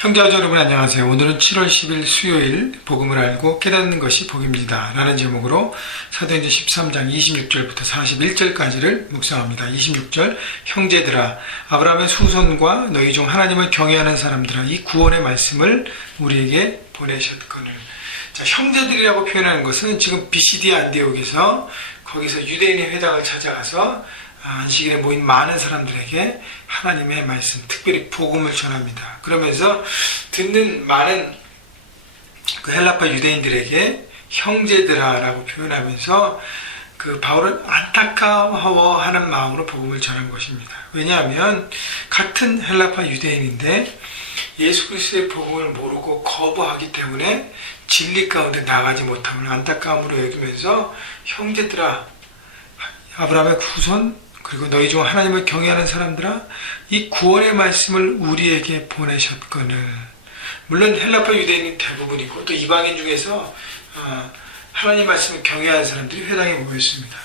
형제자매 여러분 안녕하세요. 오늘은 7월 10일 수요일 복음을 알고 깨닫는 것이 복입니다 라는 제목으로 사도행전 13장 26절부터 41절까지를 묵상합니다. 26절 형제들아 아브라함의 후손과 너희 중 하나님을 경외하는 사람들아 이 구원의 말씀을 우리에게 보내셨거늘. 자, 형제들이라고 표현하는 것은 지금 BCD 안디옥에서 거기서 유대인의 회당을 찾아가서 안식일에 모인 많은 사람들에게 하나님의 말씀, 특별히 복음을 전합니다. 그러면서 듣는 많은 그 헬라파 유대인들에게 형제들아라고 표현하면서 그 바울은 안타까워하는 마음으로 복음을 전한 것입니다. 왜냐하면 같은 헬라파 유대인인데 예수 그리스도의 복음을 모르고 거부하기 때문에 진리 가운데 나가지 못함을 안타까움으로 여기면서 형제들아 아브라함의 후손 그리고 너희 중 하나님을 경외하는 사람들아 이 구원의 말씀을 우리에게 보내셨거늘. 물론 헬라파 유대인이 대부분이고 또 이방인 중에서 하나님 말씀을 경외하는 사람들이 회당에 모였습니다.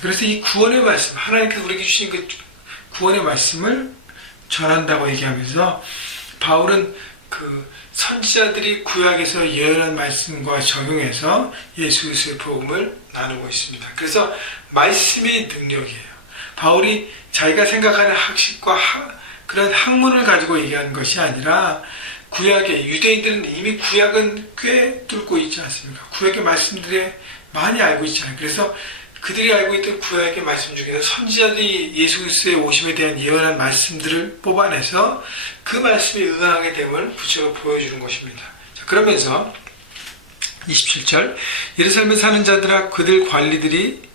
그래서 이 구원의 말씀, 하나님께서 우리에게 주신 그 구원의 말씀을 전한다고 얘기하면서 바울은 그 선지자들이 구약에서 예언한 말씀과 적용해서 예수 그리스도의 복음을 나누고 있습니다. 그래서 말씀이 능력이에요. 바울이 자기가 생각하는 학식과 그런 학문을 가지고 얘기하는 것이 아니라 구약의 유대인들은 이미 구약은 꽤 뚫고 있지 않습니까? 구약의 말씀들에 많이 알고 있잖아요. 그래서 그들이 알고 있던 구약의 말씀 중에서 선지자들이 예수 그리스도의 오심에 대한 예언한 말씀들을 뽑아내서 그 말씀에 응하게 됨을 구체적으로 보여주는 것입니다. 자, 그러면서 27절 예루살렘에 사는 자들아 그들 관리들이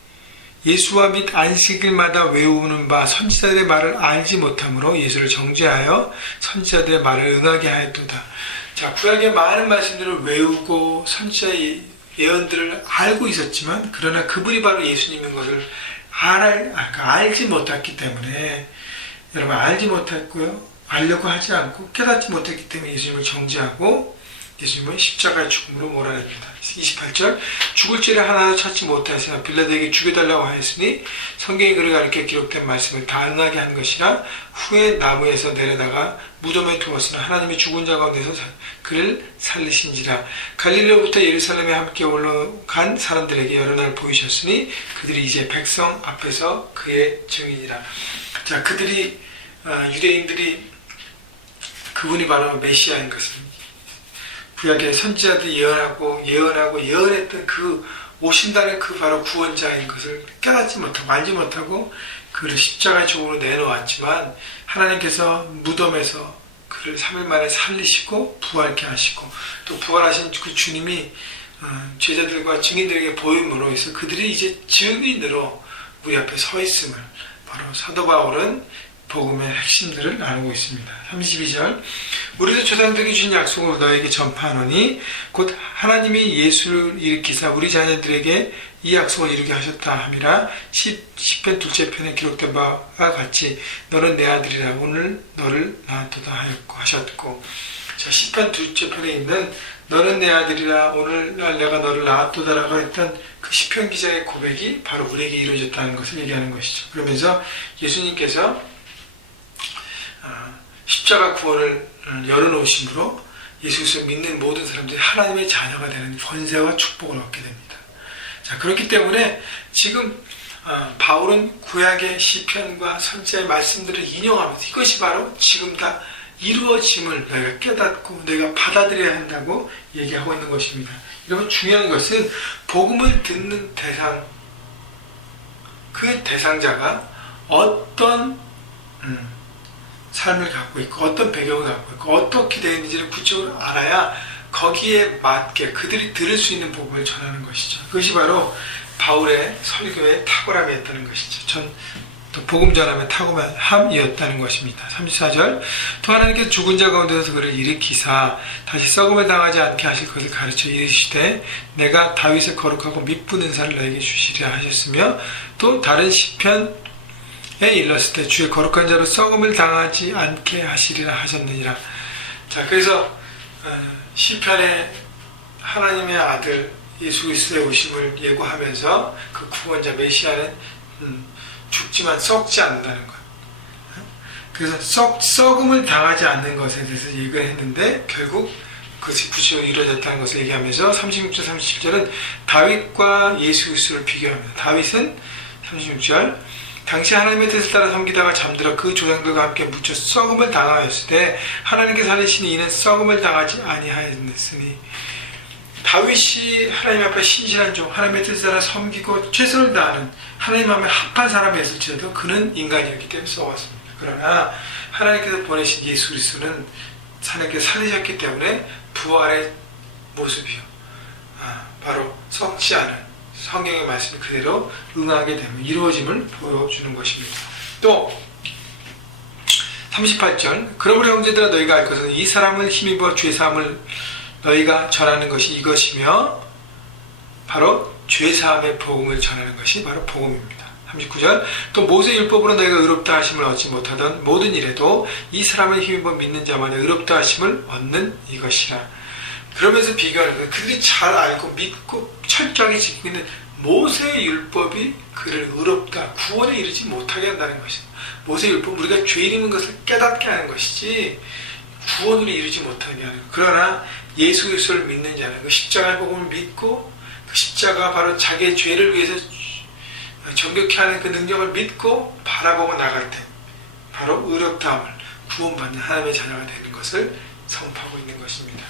예수와 및 안식일마다 외우는 바 선지자들의 말을 알지 못함으로 예수를 정죄하여 선지자들의 말을 응하게 하였도다. 자, 구약의 많은 말씀들을 외우고 선지자의 예언들을 알고 있었지만 그러나 그분이 바로 예수님인 것을 알지 못했기 때문에 여러분 알지 못했고요. 알려고 하지 않고 깨닫지 못했기 때문에 예수님을 정죄하고 예수님은 십자가의 죽음으로 몰아냅니다. 28절 죽을 죄를 하나도 찾지 못하시나 빌라도에게 죽여달라고 하였으니 성경에 그를 가르쳐 기록된 말씀을 다 응하게 한 것이라 후에 나무에서 내려다가 무덤에 두었으나 하나님이 죽은 자 가운데서 그를 살리신지라. 갈릴리로부터 예루살렘에 함께 올라간 사람들에게 여러 날 보이셨으니 그들이 이제 백성 앞에서 그의 증인이라. 자, 그들이 유대인들이 그분이 바로 메시아인 것을 구약의 선지자들이 예언했던 그 오신다는 그 바로 구원자인 것을 깨닫지 못하고 알지 못하고 그를 십자가의 죽음으로 내놓았지만 하나님께서 무덤에서 그를 3일 만에 살리시고 부활케 하시고 또 부활하신 그 주님이 제자들과 증인들에게 보임으로 해서 그들이 이제 증인으로 우리 앞에 서 있음을 바로 사도 바울은 복음의 핵심들을 나누고 있습니다. 32절 우리도 조상들에게 주신 약속을 너에게 전파하노니 곧 하나님이 예수를 일으키사 우리 자녀들에게 이 약속을 이루게 하셨다 함이라. 시편 둘째 편에 기록된 바와 같이 너는 내 아들이라 오늘 너를 낳았도다 하셨고. 자, 시편 둘째 편에 있는 너는 내 아들이라 오늘날 내가 너를 낳았도다라고 했던 그 시편 기자의 고백이 바로 우리에게 이루어졌다는 것을 얘기하는 것이죠. 그러면서 예수님께서 십자가 구원을 열어놓으심으로 예수 그리스도를 믿는 모든 사람들이 하나님의 자녀가 되는 권세와 축복을 얻게 됩니다. 자, 그렇기 때문에 지금 바울은 구약의 시편과 선지자의 말씀들을 인용하면서 이것이 바로 지금 다 이루어짐을 내가 깨닫고 내가 받아들여야 한다고 얘기하고 있는 것입니다. 여러분 중요한 것은 복음을 듣는 대상, 그 대상자가 어떤 삶을 갖고 있고 어떤 배경을 갖고 있고 어떻게 되어 있는지를 구체적으로 알아야 거기에 맞게 그들이 들을 수 있는 복음을 전하는 것이죠. 그것이 바로 바울의 설교의 탁월함이었다는 것이죠. 또 복음 전함의 탁월함이었다는 것입니다. 34절 또 하나님께서 죽은 자 가운데서 그를 일으키사 다시 썩음을 당하지 않게 하실 것을 가르쳐 이르시되 내가 다윗의 거룩하고 미쁜 은사를 너에게 주시리라 하셨으며 또 다른 시편 일렀을 때 주의 거룩한 자로 썩음을 당하지 않게 하시리라 하셨느니라. 자, 그래서 시편에 하나님의 아들 예수 그리스도의 오심을 예고하면서 그 구원자 메시아는 죽지만 썩지 않는다는 것. 그래서 썩음을 당하지 않는 것에 대해서 얘기를 했는데 결국 그것이 구체적으로 이루어졌다는 것을 얘기하면서 36절, 37절은 다윗과 예수 그리스도를 비교합니다. 다윗은 36절 당시 하나님의 뜻을 따라 섬기다가 잠들어 그 조상들과 함께 묻혀 썩음을 당하였을 때 하나님께 살리시니 이는 썩음을 당하지 아니하였으니 다윗이 하나님 앞에 신실한 종, 하나님의 뜻을 따라 섬기고 최선을 다하는 하나님 앞에 합한 사람이었을지라도 그는 인간이었기 때문에 썩었습니다. 그러나 하나님께서 보내신 예수 그리스도는 하나님께서 살리셨기 때문에 부활의 모습이요, 바로 썩지 않은 성경의 말씀이 그대로 응하게 되면 이루어짐을 보여주는 것입니다. 또 38절 그러므로 형제들아 너희가 알 것은 이 사람을 힘입어 죄사함을 너희가 전하는 것이 이것이며 바로 죄사함의 복음을 전하는 것이 바로 복음입니다. 39절 또 모세 율법으로 너희가 의롭다 하심을 얻지 못하던 모든 일에도 이 사람을 힘입어 믿는 자마다 의롭다 하심을 얻는 이것이라. 그러면서 비교하는 거예요. 그들이 잘 알고 믿고 철저하게 지키고 있는 모세의 율법이 그를 의롭다, 구원에 이르지 못하게 한다는 것입니다. 모세의 율법은 우리가 죄 있는 것을 깨닫게 하는 것이지 구원으로 이르지 못하게 하는 것. 그러나 예수 그리스도를 믿는 자는 그 십자가의 복음을 믿고 그 십자가 바로 자기의 죄를 위해서 정결케 하는 그 능력을 믿고 바라보고 나갈 때 바로 의롭다함을 구원받는 하나님의 자녀가 되는 것을 선포하고 있는 것입니다.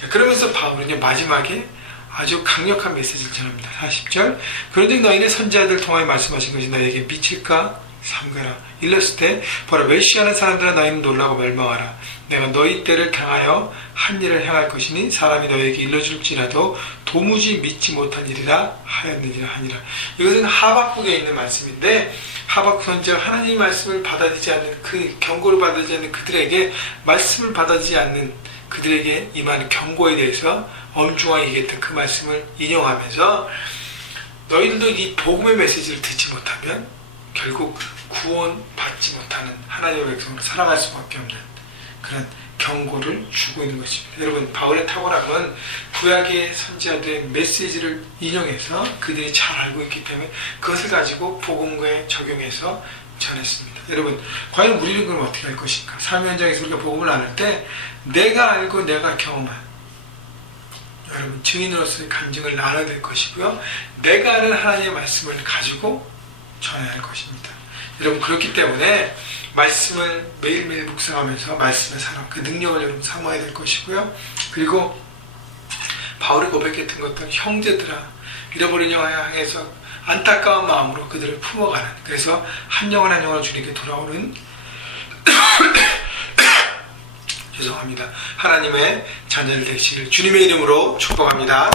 자, 그러면서 바울은 마지막에 아주 강력한 메시지를 전합니다. 40절 그런즉 너희는 선지자들 통하여 말씀하신 것이 너희에게 미칠까 삼가라. 일렀을 때 보라 멸시하는 사람들아 너희는 놀라고 멸망하라. 내가 너희 때를 향하여 한 일을 행할 것이니 사람이 너희에게 일러줄지라도 도무지 믿지 못한 일이라 하였느니라 하니라. 이것은 하박국에 있는 말씀인데 하박국 선지자가 하나님의 말씀을 받아들이지 않는 그 경고를 받아들이지 않는 그들에게 말씀을 받아들이지 않는 그들에게 임하는 경고에 대해서 엄중하게 얘기했던 그 말씀을 인용하면서 너희들도 이 복음의 메시지를 듣지 못하면 결국 구원받지 못하는 하나님의 백성으로 살아갈 수밖에 없는 그런 경고를 주고 있는 것입니다. 여러분 바울의 탁월함은 구약의 선지자들의 메시지를 인용해서 그들이 잘 알고 있기 때문에 그것을 가지고 복음과에 적용해서 전했습니다. 여러분 과연 우리는 그럼 어떻게 할 것인가? 삶의 현장에서 우리가 복음을 나눌 때 내가 알고 내가 경험한 여러분 증인으로서의 간증을 나눠야 될 것이고요. 내가 아는 하나님의 말씀을 가지고 전해야 할 것입니다. 여러분 그렇기 때문에 말씀을 매일매일 묵상하면서 말씀의 사람 그 능력을 여러분 사모해야 될 것이고요. 그리고 바울이 고백했던 것들 형제들아 잃어버린 영혼을 향해서 안타까운 마음으로 그들을 품어가는 그래서 한 영혼 한 영혼을 주님께 돌아오는 죄송합니다. 하나님의 자녀들 되시기를 주님의 이름으로 축복합니다.